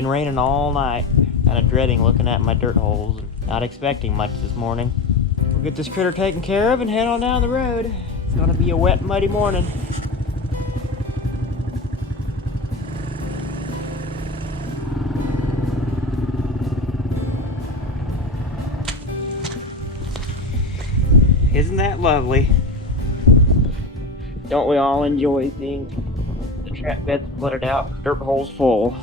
been raining all night. Kind of dreading looking at my dirt holes and not expecting much this morning. We'll get this critter taken care of and head on down the road. It's gonna be a wet, muddy morning. Isn't that lovely? Don't we all enjoy seeing the trap beds flooded out, dirt holes full,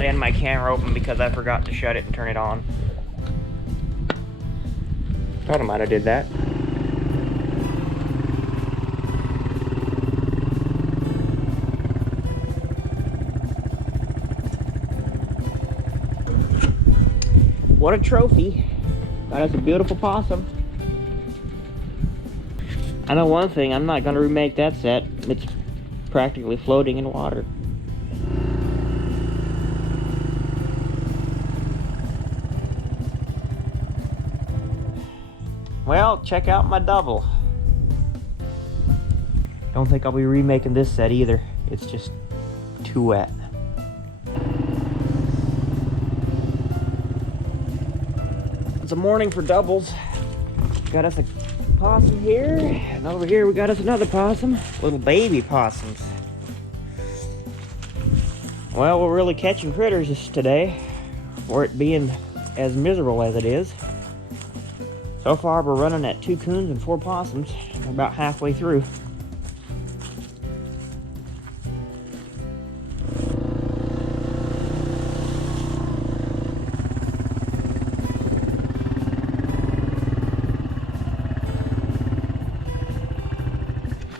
and my camera open because I forgot to shut it and turn it on. Thought I might have did that. What a trophy. Got us a beautiful possum. I know one thing, I'm not going to remake that set. It's practically floating in water. Well, check out my double. Don't think I'll be remaking this set either. It's just too wet. It's a morning for doubles. Got us a possum here, and over here we got us another possum. Little baby possums. Well, we're really catching critters today, for it being as miserable as it is. So far we're running at 2 coons and 4 possums. We're about halfway through.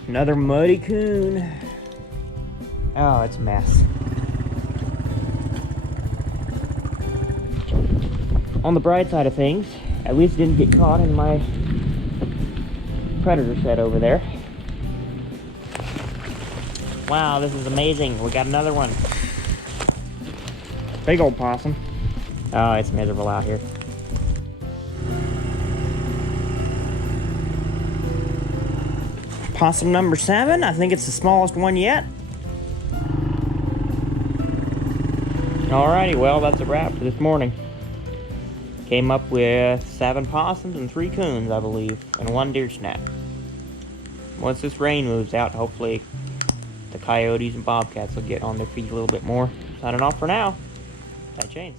Another muddy coon. Oh, it's a mess. On the bright side of things, at least didn't get caught in my predator set over there. Wow, this is amazing. We got another one. Big old possum. Oh, it's miserable out here. Possum number 7. I think it's the smallest one yet. Alrighty, well, that's a wrap for this morning. Came up with 7 possums and 3 coons, I believe, and 1 deer snap. Once this rain moves out, hopefully the coyotes and bobcats will get on their feet a little bit more. Signing off for now. Tight chains.